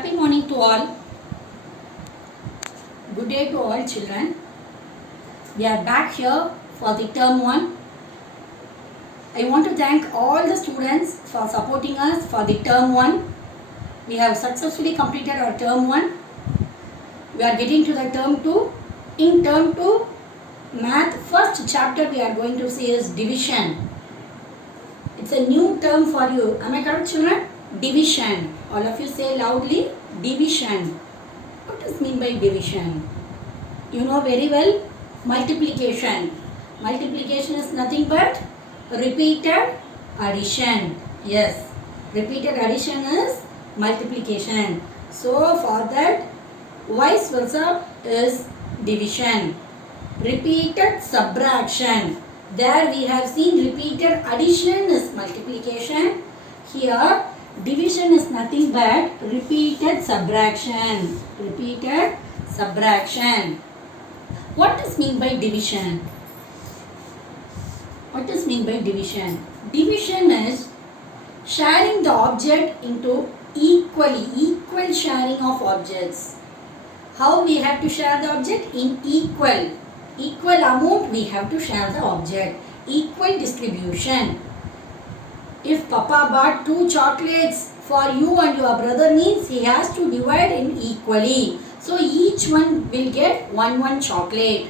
Happy morning to all. Good day to all children. We are back here for the term 1. I want to thank all the students for supporting us for the term 1. We have successfully completed our term 1. We are getting to the term 2. In term 2, math first chapter we are going to see is division. It's a new term for you. Am I correct, children? Division. All of you say loudly, division. What does mean by division? You know very well, multiplication. Multiplication is nothing but repeated addition. Yes, repeated addition is multiplication. So for that, vice versa is division. Repeated subtraction. There we have seen repeated addition is multiplication. Here division is nothing but repeated subtraction. Repeated subtraction. What does mean by division? What does mean by division? Division is sharing the object into equal sharing of objects. How we have to share the object? In equal amount we have to share the object. Equal distribution. If Papa bought 2 chocolates for you and your brother, means he has to divide in equally. So each one will get one chocolate.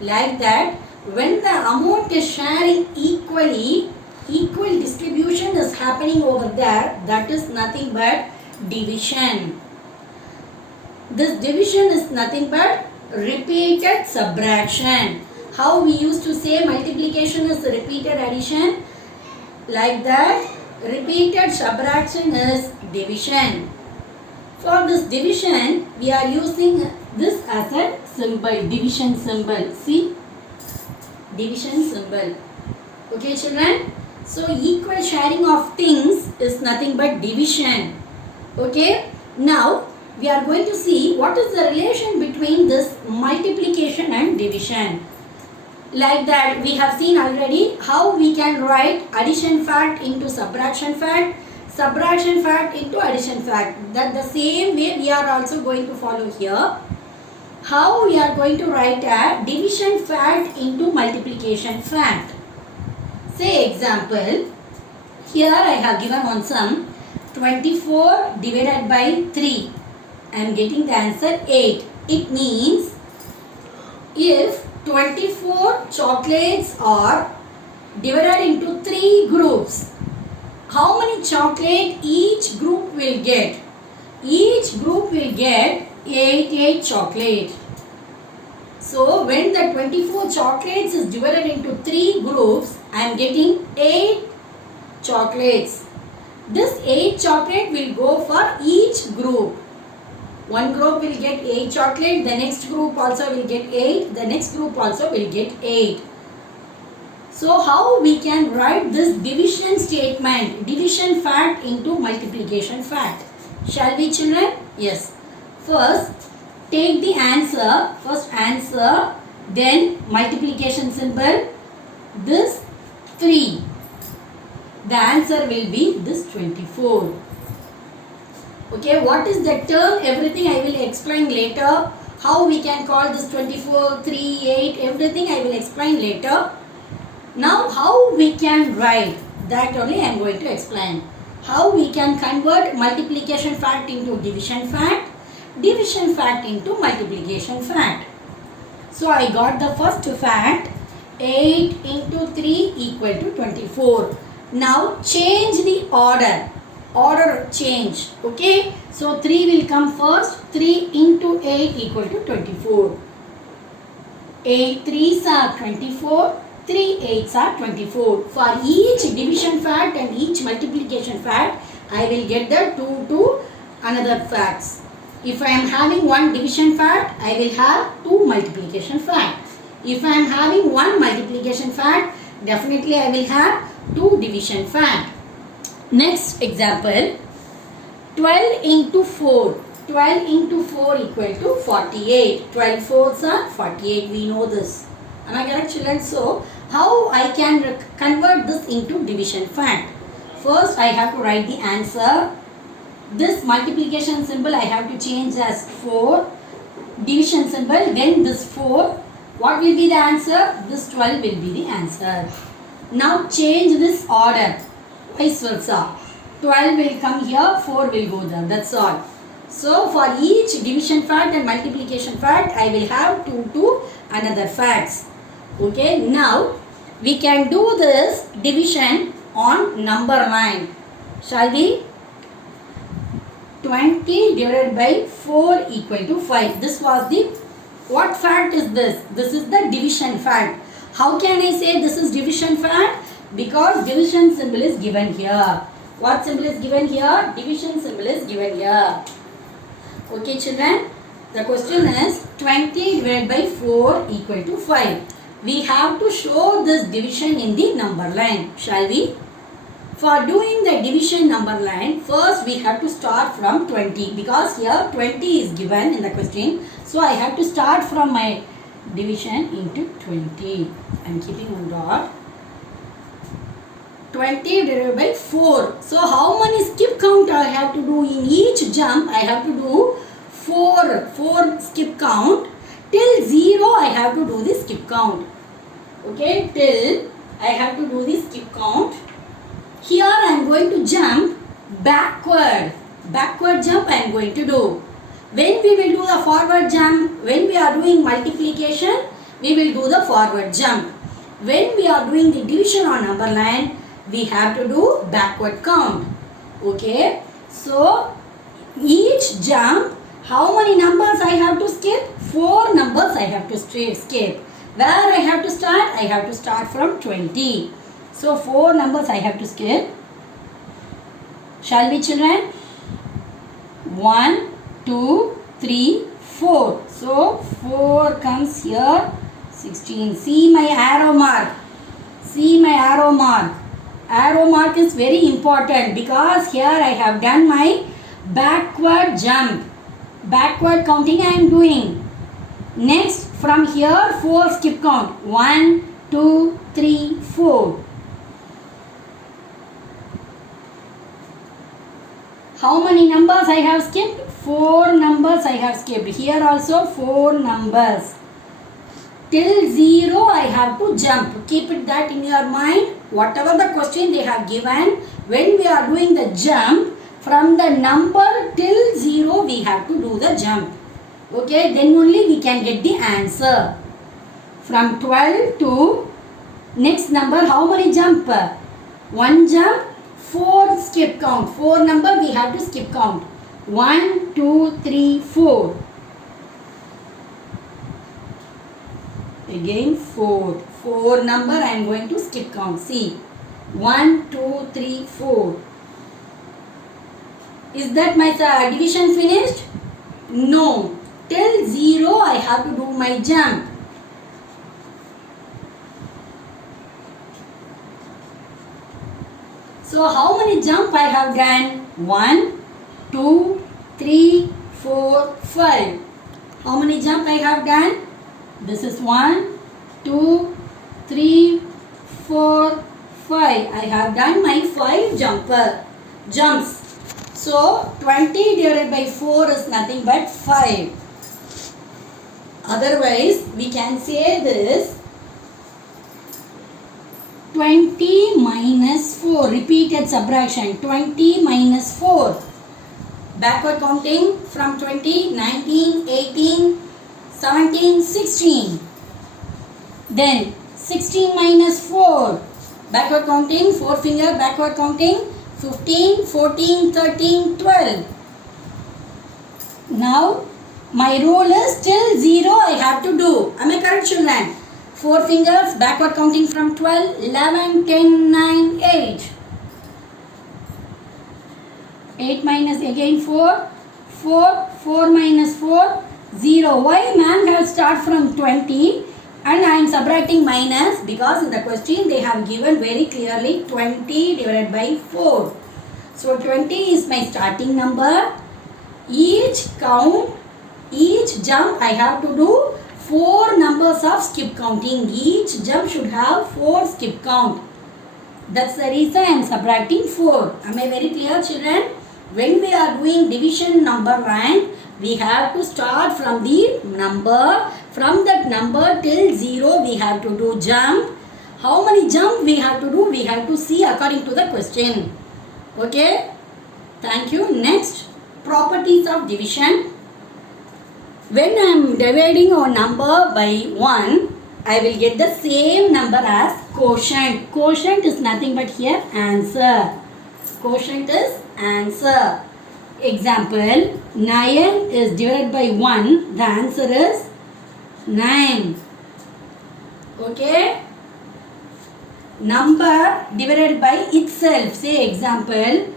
Like that, when the amount is sharing equally, equal distribution is happening over there, that is nothing but division. This division is nothing but repeated subtraction. How we used to say multiplication is repeated addition? Like that, repeated subtraction is division. For this division, we are using this as a symbol, division symbol. See, division symbol. Okay, children? So, equal sharing of things is nothing but division. Okay? Now, we are going to see what is the relation between this multiplication and division. Like that, we have seen already how we can write addition fact into subtraction fact, subtraction fact into addition fact. That the same way we are also going to follow here. How we are going to write a division fact into multiplication fact. Say example, here I have given one sum, 24 divided by 3. I am getting the answer 8. It means if 24 chocolates are divided into 3 groups, how many chocolate each group will get? Each group will get 8 chocolate. So when the 24 chocolates is divided into 3 groups, I am getting 8 chocolates. This 8 chocolate will go for each group. One group will get 8 chocolate, the next group also will get 8, the next group also will get 8. So how we can write this division statement, division fact into multiplication fact? Shall we, children? Yes. First, take the answer, first answer, then multiplication symbol, this 3. The answer will be this 24. Okay, what is the term? Everything I will explain later. How we can call this 24, 3, 8, everything I will explain later. Now, how we can write, that only I am going to explain. How we can convert multiplication fact into division fact into multiplication fact. So, I got the first fact, 8 into 3 equal to 24. Now, change the order. Order change. Okay. So 3 will come first. 3 into 8 equal to 24. 8 3s are 24. 3 8s are 24. For each division fact and each multiplication fact, I will get the 2 to another facts. If I am having one division fact, I will have 2 multiplication fact. If I am having one multiplication fact, definitely I will have 2 division fact. Next example, 12 into 4. 12 into 4 equal to 48. 12 fours are 48. We know this. Am I correct, children? So, how I can convert this into division fact? First, I have to write the answer. This multiplication symbol I have to change as 4. Division symbol, then this 4. What will be the answer? This 12 will be the answer. Now change this order. Vice versa. 12 will come here, 4 will go there. That's all. So for each division fact and multiplication fact, I will have 2 to another facts. Okay. Now we can do this division on number line. Shall we? 20 divided by 4 equal to 5. This was the, what fact is this? This is the division fact. How can I say this is division fact? Because division symbol is given here. What symbol is given here? Division symbol is given here. Okay children, the question is 20 divided by 4 equal to 5. We have to show this division in the number line. Shall we? For doing the division number line, first we have to start from 20 because here 20 is given in the question. So I have to start from my division into 20. I am keeping one dot. 20 divided by 4. So how many skip count I have to do in each jump? I have to do 4 skip count. Till 0 I have to do the skip count. Okay, till I have to do the skip count. Here I am going to jump backward. Backward jump I am going to do. When we will do the forward jump, when we are doing multiplication, we will do the forward jump. When we are doing the division on number line, we have to do backward count. Okay. So, each jump, how many numbers I have to skip? 4 numbers I have to skip. Where I have to start? I have to start from 20. So 4 numbers I have to skip. Shall we children? 1, 2, 3, 4. So 4 comes here. 16. See my arrow mark. See my arrow mark. Arrow mark is very important because here I have done my backward jump. Backward counting I am doing. Next from here 4 skip count. 1, 2, 3, 4. How many numbers I have skipped? 4 numbers I have skipped. Here also 4 numbers. Till 0 I have to jump. Keep it that in your mind. Whatever the question they have given, when we are doing the jump, from the number till 0 we have to do the jump. Okay, then only we can get the answer. From 12 to next number, how many jump? 1 jump. 4 skip count. 4 number we have to skip count. 1, 2, 3, 4. Again 4. 4 number I am going to skip count. See. 1, 2, 3, 4. Is that my division finished? No. Till 0 I have to do my jump. So how many jump I have done? 1, 2, 3, 4, 5. How many jump I have done? This is 1, 2, 3, 4, 5. I have done my 5 jumps. So 20 divided by 4 is nothing but 5. Otherwise we can say this 20 minus 4, repeated subtraction, 20 minus 4. Backward counting from 20, 19, 18, 17, 16. Then 16 minus 4. Backward counting, 4 finger backward counting, 15, 14, 13, 12. Now my rule is till 0 I have to do. Am I correct children? 4 fingers backward counting from 12, 11, 10, 9, 8. 8 minus again 4. 4 minus 4, 0. Why ma'am have start from 20 and I am subtracting minus? Because in the question they have given very clearly 20 divided by 4. So 20 is my starting number. Each count, each jump I have to do 4 numbers of skip counting. Each jump should have 4 skip count. That's the reason I am subtracting 4. Am I very clear children? when we are doing division number rank, we have to start from the number. From that number till 0, we have to do jump. How many jump we have to do? We have to see according to the question. Okay. Thank you. Next, properties of division. When I am dividing a number by 1, I will get the same number as quotient. Quotient is nothing but here answer. Quotient is answer. Example, 9 is divided by 1. The answer is 9. Okay. Number divided by itself. Say example,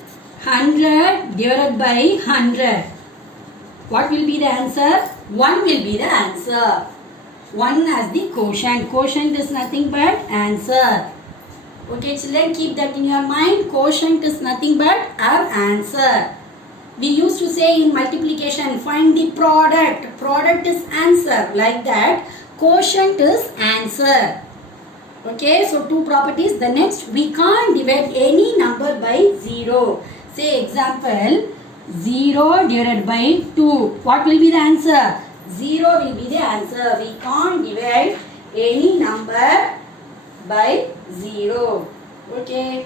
100 divided by 100. What will be the answer? 1 will be the answer. 1 as the quotient. Quotient is nothing but answer. Okay children, keep that in your mind. Quotient is nothing but our answer. We used to say in multiplication, find the product. Product is answer. Like that, quotient is answer. Okay, so two properties. The next, we can't divide any number by 0. Say example, 0 divided by 2. What will be the answer? 0 will be the answer. We can't divide any number by 0. Okay.